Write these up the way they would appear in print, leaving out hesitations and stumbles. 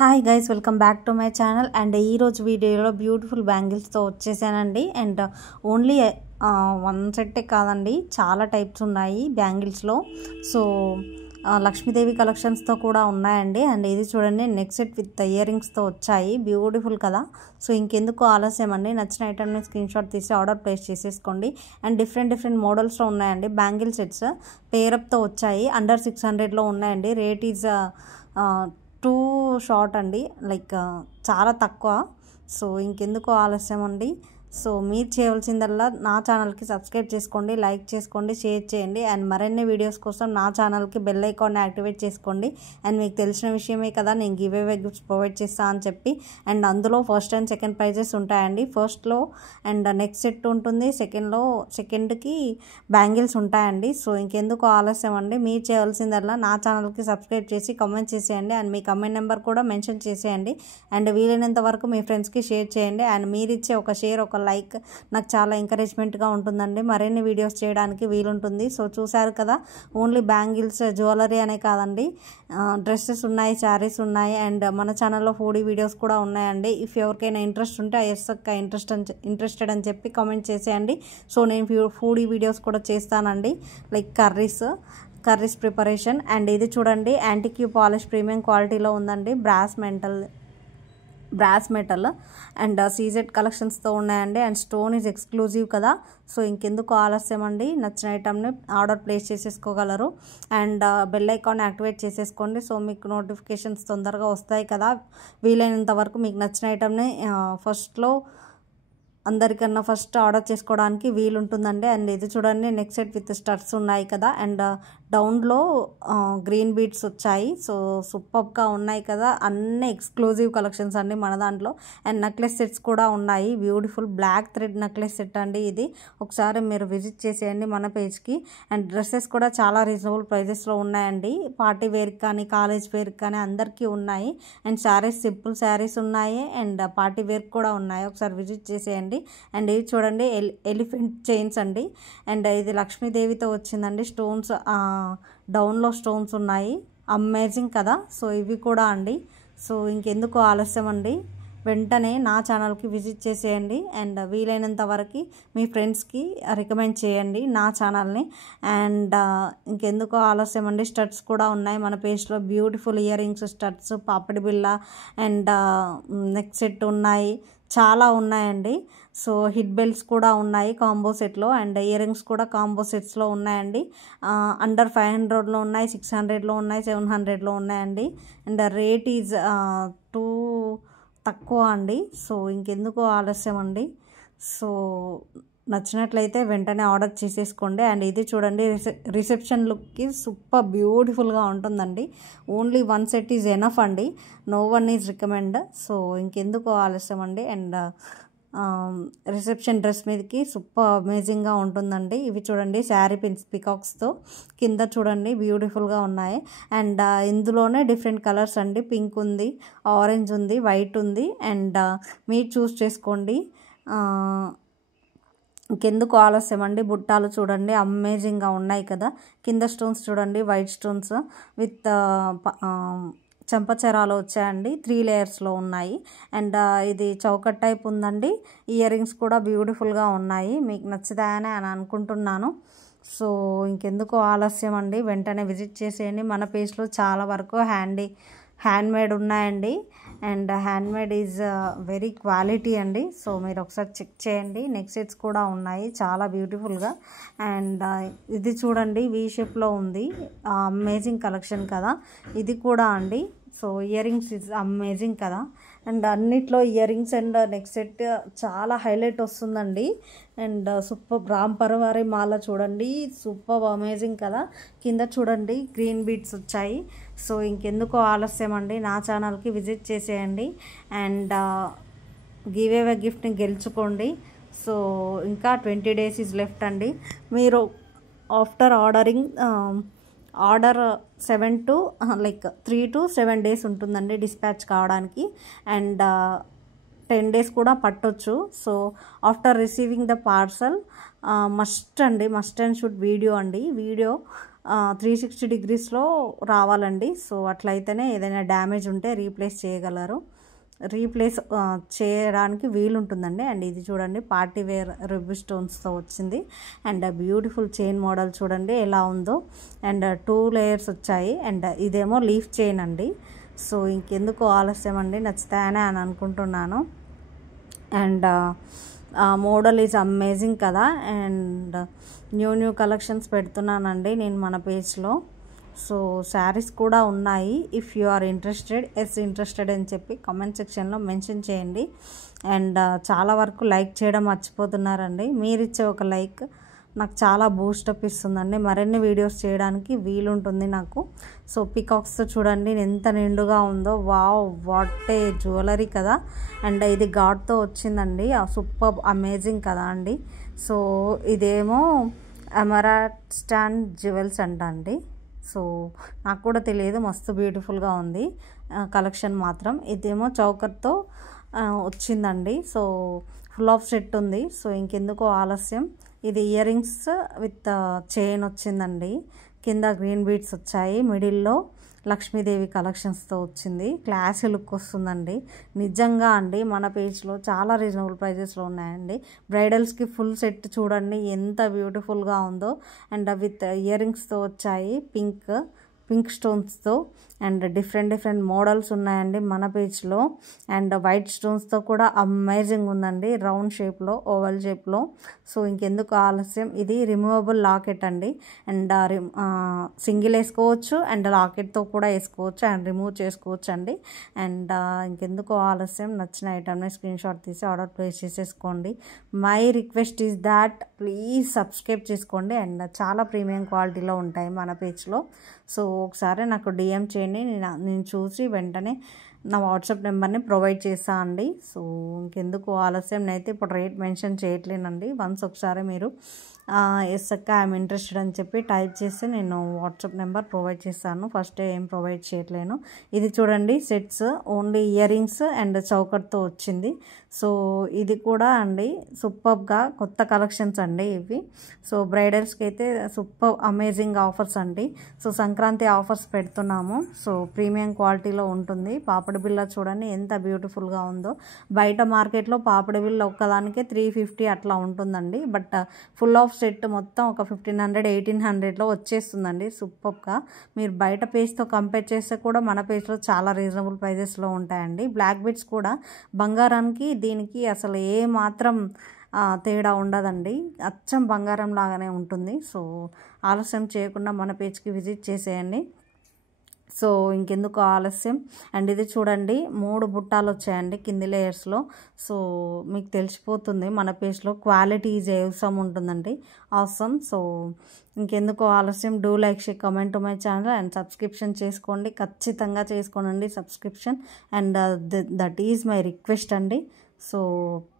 Hi guys, welcome back to my channel. And ఈరోజు వీడియోలో beautiful బ్యాంగిల్స్తో వచ్చేసానండి. అండ్ ఓన్లీ వన్ సెట్టే కాదండి, చాలా టైప్స్ ఉన్నాయి బ్యాంగిల్స్లో. సో లక్ష్మీదేవి కలెక్షన్స్తో కూడా ఉన్నాయండి. అండ్ ఇది చూడండి, నెక్ సెట్ విత్ ఇయర్ రింగ్స్తో వచ్చాయి. బ్యూటిఫుల్ కదా. సో ఇంకెందుకు ఆలస్యం అండి, నచ్చిన ఐటమ్ని స్క్రీన్ షాట్ తీసి ఆర్డర్ ప్లేస్ చేసేసుకోండి. అండ్ డిఫరెంట్ మోడల్స్లో ఉన్నాయండి బ్యాంగిల్ సెట్స్. పేరప్తో వచ్చాయి. అండర్ 600లో ఉన్నాయండి. రేట్ ఈజ్ టూ షార్ట్ అండి, లైక్ చాలా తక్కువ. సో ఇంకెందుకు ఆలస్యం అండి. సో మీరు చేయవలసిందల్లా నా ఛానల్కి సబ్స్క్రైబ్ చేసుకోండి, లైక్ చేసుకోండి, షేర్ చేయండి. అండ్ మరిన్ని వీడియోస్ కోసం నా ఛానల్కి బెల్ ఐకాన్ని యాక్టివేట్ చేసుకోండి. అండ్ మీకు తెలిసిన విషయమే కదా, నేను గివ్ అవే గిఫ్ట్స్ ప్రొవైడ్ చేస్తా అని చెప్పి. అండ్ అందులో ఫస్ట్ అండ్ సెకండ్ ప్రైజెస్ ఉంటాయండి. ఫస్ట్లో అండ్ నెక్స్ట్ సెట్ ఉంటుంది, సెకండ్కి బ్యాంగిల్స్ ఉంటాయండి. సో ఇంకెందుకు ఆలస్యం అండి, మీరు చేయవలసిందల్లా నా ఛానల్కి సబ్స్క్రైబ్ చేసి కమెంట్ చేసేయండి. అండ్ మీ కమెంట్ నెంబర్ కూడా మెన్షన్ చేసేయండి. అండ్ వీలైనంత వరకు మీ ఫ్రెండ్స్కి షేర్ చేయండి. అండ్ మీరు ఇచ్చే ఒక షేర్, ఒక లైక్ నాకు చాలా ఎంకరేజ్మెంట్గా ఉంటుందండి. మరిన్ని వీడియోస్ చేయడానికి వీలుంటుంది. సో చూసారు కదా, ఓన్లీ బ్యాంగిల్స్, జ్యువెలరీ అనే కాదండి, డ్రెస్సెస్ ఉన్నాయి, శారీస్ ఉన్నాయి. అండ్ మన ఛానల్లో ఫుడీ వీడియోస్ కూడా ఉన్నాయండి. ఇఫ్ ఎవరికైనా ఇంట్రెస్ట్ ఉంటే ఎస్ అక్క ఇంట్రెస్టెడ్ అని చెప్పి కామెంట్ చేసేయండి. సో నేను ఫుడీ వీడియోస్ కూడా చేస్తానండి, లైక్ కర్రీస్ ప్రిపరేషన్. అండ్ ఇది చూడండి, యాంటిక్యూ పాలిష్ ప్రీమియం క్వాలిటీలో ఉందండి. బ్రాస్ మెటల్ అండ్ సీజెడ్ కలెక్షన్స్తో ఉన్నాయండి. అండ్ స్టోన్ ఈజ్ ఎక్స్క్లూజివ్ కదా. సో ఇంకెందుకు ఆలస్యం అండి, నచ్చిన ఐటమ్ని ఆర్డర్ ప్లేస్ చేసేసుకోగలరు. అండ్ బెల్ ఐకాన్ యాక్టివేట్ చేసేసుకోండి. సో మీకు నోటిఫికేషన్స్ తొందరగా వస్తాయి కదా. వీలైనంత వరకు మీకు నచ్చిన ఐటమ్ని అందరికన్నా ఫస్ట్ ఆర్డర్ చేసుకోవడానికి వీలుంటుందండి. అండ్ ఇది చూడండి, నెక్ సెట్ విత్ స్టడ్స్ ఉన్నాయి కదా. అండ్ డౌన్లో గ్రీన్ బీడ్స్ వచ్చాయి. సో సూపర్గా ఉన్నాయి కదా. అన్ని ఎక్స్క్లూజివ్ కలెక్షన్స్ అండి మన దాంట్లో. అండ్ నెక్లెస్ సెట్స్ కూడా ఉన్నాయి. Beautiful black thread necklace set అండి ఇది. ఒకసారి మీరు విజిట్ చేసేయండి మన పేజ్కి. అండ్ డ్రెస్సెస్ కూడా చాలా రీజనబుల్ ప్రైజెస్లో ఉన్నాయండి. పార్టీ వేర్కి కానీ, కాలేజ్ వేర్కి కానీ అందరికీ ఉన్నాయి. అండ్ శారీస్, సింపుల్ శారీస్ ఉన్నాయి. అండ్ పార్టీ వేర్కి కూడా ఉన్నాయి. ఒకసారి విజిట్ చేసేయండి. అండ్ ఇది చూడండి, ఎలిఫెంట్ చైన్స్ అండి. అండ్ ఇది లక్ష్మీదేవితో వచ్చిందండి. స్టోన్స్, డౌన్లో స్టోన్స్ ఉన్నాయి. అమేజింగ్ కదా. సో ఇవి కూడా అండి. సో ఇంకెందుకు ఆలస్యం అండి, వెంటనే నా ఛానల్కి విజిట్ చేసేయండి. అండ్ వీలైనంత వరకు మీ ఫ్రెండ్స్కి రికమెండ్ చేయండి నా ఛానల్ని. అండ్ ఇంకెందుకు ఆలస్యం అండి, స్టడ్స్ కూడా ఉన్నాయి మన పేజ్లో. బ్యూటిఫుల్ ఇయర్ రింగ్స్, స్టడ్స్, పాపిడి బిళ్ళ అండ్ నెక్ సెట్ ఉన్నాయి, చాలా ఉన్నాయండి. సో హిట్ బెల్ట్స్ కూడా ఉన్నాయి కాంబో సెట్లో. అండ్ ఇయర్ రింగ్స్ కూడా కాంబో సెట్స్లో ఉన్నాయండి. అండర్ 500లో ఉన్నాయి, 600లో ఉన్నాయి, 700లో ఉన్నాయండి. అండ్ రేట్ ఈజ్ టూ తక్కువ అండి. సో ఇంకెందుకు ఆలస్యం అండి. సో నచ్చినట్లయితే వెంటనే ఆర్డర్ చేసేసుకోండి. అండ్ ఇది చూడండి, రిసెప్షన్ లుక్కి సూపర్ బ్యూటిఫుల్గా ఉంటుందండి. Only one set is enough అండి, no one is recommend. So ఇంకెందుకు ఆలస్యం అండి. అండ్ రిసెప్షన్ డ్రెస్ మీదకి సూపర్ అమేజింగ్గా ఉంటుందండి. ఇవి చూడండి, శారీ పిన్స్ పికాక్స్తో కింద చూడండి, బ్యూటిఫుల్గా ఉన్నాయి. అండ్ ఇందులోనే డిఫరెంట్ కలర్స్ అండి. పింక్ ఉంది, ఆరెంజ్ ఉంది, వైట్ ఉంది. అండ్ మీరు చూస్ చేసుకోండి. ఇంకెందుకు ఆలస్యం అండి, బుట్టాలు చూడండి, అమేజింగ్గా ఉన్నాయి కదా. కింద స్టోన్స్ చూడండి, వైట్ స్టోన్స్ విత్ చెంపచెరాలు వచ్చాయండి. 3 లేయర్స్లో ఉన్నాయి. అండ్ ఇది చౌకట్ టైప్ ఉందండి. ఇయర్ రింగ్స్ కూడా బ్యూటిఫుల్గా ఉన్నాయి. మీకు నచ్చుతాయని అనుకుంటున్నాను. సో ఇంకెందుకు ఆలస్యం అండి, వెంటనే విజిట్ చేసేయండి. మన పేజ్లో చాలా వరకు హ్యాండ్మేడ్ ఉన్నాయండి. And handmade is very quality అండి. సో మీరు ఒకసారి చెక్ చేయండి. నెక్ సెట్స్ కూడా ఉన్నాయి చాలా బ్యూటిఫుల్గా. అండ్ ఇది చూడండి, వీ షేప్లో ఉంది, అమేజింగ్ కలెక్షన్ కదా ఇది కూడా అండి. So ear rings is amazing కదా. అండ్ అన్నిట్లో year rings and neck set చాలా హైలైట్ వస్తుందండి. అండ్ సూపర్ రామ్ పరవారి మాల చూడండి, సూపర్ అమేజింగ్ కదా. కింద చూడండి, గ్రీన్ బీడ్స్ వచ్చాయి. సో ఇంకెందుకు ఆలస్యం అండి, నా ఛానల్కి విజిట్ చేసేయండి. అండ్ గివ్ అవే గిఫ్ట్ని గెలుచుకోండి. సో ఇంకా 20 days ఈజ్ లెఫ్ట్ అండి. మీరు ఆఫ్టర్ ఆర్డర్ 3 to 7 days ఉంటుందండి డిస్పాచ్ కావడానికి. అండ్ 10 days కూడా పట్టొచ్చు. So after receiving the parcel must and should video 360 డిగ్రీస్లో రావాలండి. సో అట్లయితేనే ఏదైనా డ్యామేజ్ ఉంటే రీప్లేస్ చేయడానికి వీలుంటుందండి. అండ్ ఇది చూడండి పార్టీ వేర్ రుబీ స్టోన్స్తో వచ్చింది. అండ్ బ్యూటిఫుల్ చైన్ మోడల్ చూడండి ఎలా ఉందో. అండ్ 2 లేయర్స్ వచ్చాయి. అండ్ ఇదేమో లీఫ్ చైన్ అండి. సో ఇంకెందుకు ఆలస్యం అండి, నచ్చుతాయనే అని అనుకుంటున్నాను. అండ్ మోడల్ ఈజ్ అమేజింగ్ కదా. అండ్ న్యూ కలెక్షన్స్ పెడుతున్నానండి నేను మన పేజ్లో. సో శారీస్ కూడా ఉన్నాయి. ఇఫ్ యు ఆర్ ఇంట్రెస్టెడ్ అని చెప్పి కామెంట్ సెక్షన్లో మెన్షన్ చేయండి. అండ్ చాలా వరకు లైక్ చేయడం మర్చిపోతున్నారండి. మీరు ఇచ్చే ఒక లైక్ నాకు చాలా బూస్టప్ ఇస్తుందండి, మరిన్ని వీడియోస్ చేయడానికి వీలుంటుంది నాకు. సో పికాక్స్తో చూడండి ఎంత నిండుగా ఉందో. వావ్, వాట్ ఏ జ్యువెలరీ కదా. అండ్ ఇది గాడ్తో వచ్చిందండి, సూపర్ అమేజింగ్ కదా అండి. సో ఇదేమో ఎమరాల్డ్ స్టాండ్ జ్యువెల్స్ అంట అండి. సో నాకు కూడా తెలియదు, మస్తు బ్యూటిఫుల్గా ఉంది కలెక్షన్ మాత్రం. ఇదేమో చౌకర్తో వచ్చిందండి. సో ఫుల్ ఆఫ్ సెట్ ఉంది. సో ఇంకెందుకు ఆలస్యం, ఇది ఇయర్ రింగ్స్ విత్ చైన్ వచ్చిందండి. కింద గ్రీన్ బీడ్స్ వచ్చాయి, మిడిల్లో లక్ష్మీదేవి కలెక్షన్స్తో వచ్చింది. క్లాసీ లుక్ వస్తుందండి నిజంగా అండి. మన పేజ్లో చాలా రీజనబుల్ ప్రైజెస్లో ఉన్నాయండి. బ్రైడల్స్కి ఫుల్ సెట్ చూడండి ఎంత బ్యూటిఫుల్గా ఉందో. అండ్ విత్ ఇయర్ రింగ్స్తో వచ్చాయి, పింక్ స్టోన్స్తో. అండ్ డిఫరెంట్ మోడల్స్ ఉన్నాయండి మన పేజ్లో. అండ్ వైట్ స్టోన్స్తో కూడా అమేజింగ్ ఉందండి, రౌండ్ షేప్లో, ఓవల్ షేప్లో. సో ఇంకెందుకు ఆలస్యం, ఇది రిమూవబుల్ లాకెట్ అండి. అండ్ సింగిల్ వేసుకోవచ్చు అండ్ లాకెట్తో కూడా వేసుకోవచ్చు అండ్ రిమూవ్ చేసుకోవచ్చు అండి. అండ్ ఇంకెందుకు ఆలస్యం, నచ్చిన ఐటమ్ని స్క్రీన్ షాట్ తీసి ఆర్డర్ ప్లేస్ చేసేసుకోండి. My request is that please subscribe చేసుకోండి. అండ్ చాలా ప్రీమియం క్వాలిటీలో ఉంటాయి మన పేజ్లో. సో ఒకసారి నాకు డిఎం చేయండి, నేను చూసి వెంటనే నా వాట్సాప్ నెంబర్ని ప్రొవైడ్ చేస్తా అండి. సో ఇంకెందుకు ఆలస్యం, నేనైతే ఇప్పుడు రేట్ మెన్షన్ చేయట్లేనండి. వన్స్ ఒకసారి మీరు ఎస్ అక్క ఐఎమ్ ఇంట్రెస్టెడ్ అని చెప్పి టైప్ చేస్తే నేను వాట్సాప్ నెంబర్ ప్రొవైడ్ చేస్తాను. ఫస్ట్ ఏం ప్రొవైడ్ చేయట్లేను. ఇది చూడండి sets, only ear rings and చౌకట్తో వచ్చింది. సో ఇది కూడా అండి సూపర్గా కొత్త కలెక్షన్స్ అండి ఇవి. సో బ్రైడల్స్కి అయితే సూపర్ అమేజింగ్ ఆఫర్స్ అండి. సో సంక్రాంతి ఆఫర్స్ పెడుతున్నాము. సో ప్రీమియం క్వాలిటీలో ఉంటుంది. పాపడి బిళ్ళ చూడండి ఎంత బ్యూటిఫుల్గా ఉందో. బయట మార్కెట్లో పాపడి బిళ్ళ ఒక్కదానికే 350 అట్లా ఉంటుందండి. బట్ ఫుల్ ఆఫ్ సెట్ మొత్తం ఒక 1500-1800లో వచ్చేస్తుందండి సూపర్గా. మీరు బయట పేజ్తో కంపేర్ చేస్తే కూడా మన పేజ్లో చాలా రీజనబుల్ ప్రైజెస్లో ఉంటాయండి. బ్లాక్ బీడ్స్ కూడా బంగారానికి దీనికి అసలు ఏ మాత్రం తేడా ఉండదండి, అచ్చం బంగారం లాగానే ఉంటుంది. సో ఆలస్యం చేయకుండా మన పేజ్కి విజిట్ చేసేయండి. సో ఇంకెందుకు ఆలస్యం. అండ్ ఇది చూడండి 3 బుట్టాలు వచ్చాయండి కింది లేయర్స్లో. సో మీకు తెలిసిపోతుంది మన పేజ్లో క్వాలిటీ ఈజ్ అవసరం ఉంటుందండి, అవసరం. సో ఇంకెందుకు ఆలస్యం, do like, share, comment to my channel and subscription చేసుకోండి, ఖచ్చితంగా చేసుకోనండి subscription. And that is my request అండి. సో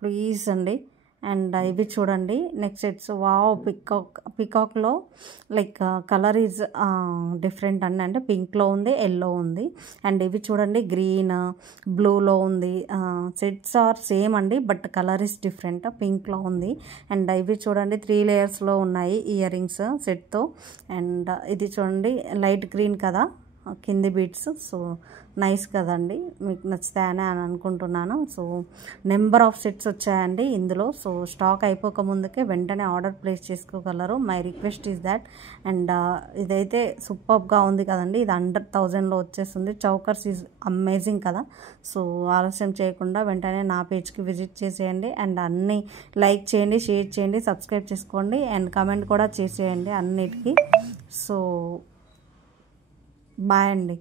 ప్లీజ్ అండి. అండ్ ఇవి చూడండి నెక్స్ట్ సెట్స్. వావ్, పికాక్లో లైక్ కలర్ ఈజ్ డిఫరెంట్ అండి, అంటే పింక్లో ఉంది, ఎల్లో ఉంది. అండ్ ఇవి చూడండి గ్రీన్, బ్లూలో ఉంది. సెట్స్ ఆర్ సేమ్ అండి బట్ కలర్ ఈజ్ డిఫరెంట్, పింక్లో ఉంది. అండ్ ఇవి చూడండి 3 లేయర్స్లో ఉన్నాయి ఇయర్ రింగ్స్ సెట్తో. అండ్ ఇది చూడండి లైట్ గ్రీన్ కదా కింది బీడ్స్. సో నైస్ కదండి, మీకు నచ్చుతాయని అని అనుకుంటున్నాను. సో నెంబర్ ఆఫ్ సెట్స్ వచ్చాయండి ఇందులో. సో స్టాక్ అయిపోక ముందుకే వెంటనే ఆర్డర్ ప్లేస్ చేసుకోగలరు. My request is that. And ఇదైతే సూపర్గా ఉంది కదండి, ఇది అండర్ 1000లో వచ్చేస్తుంది. చౌకర్స్ ఈజ్ అమేజింగ్ కదా. సో ఆలస్యం చేయకుండా వెంటనే నా పేజ్కి విజిట్ చేసేయండి. అండ్ అన్నీ లైక్ చేయండి, షేర్ చేయండి, సబ్స్క్రైబ్ చేసుకోండి అండ్ కమెంట్ కూడా చేసేయండి అన్నిటికీ. సో బాయ్ అండి.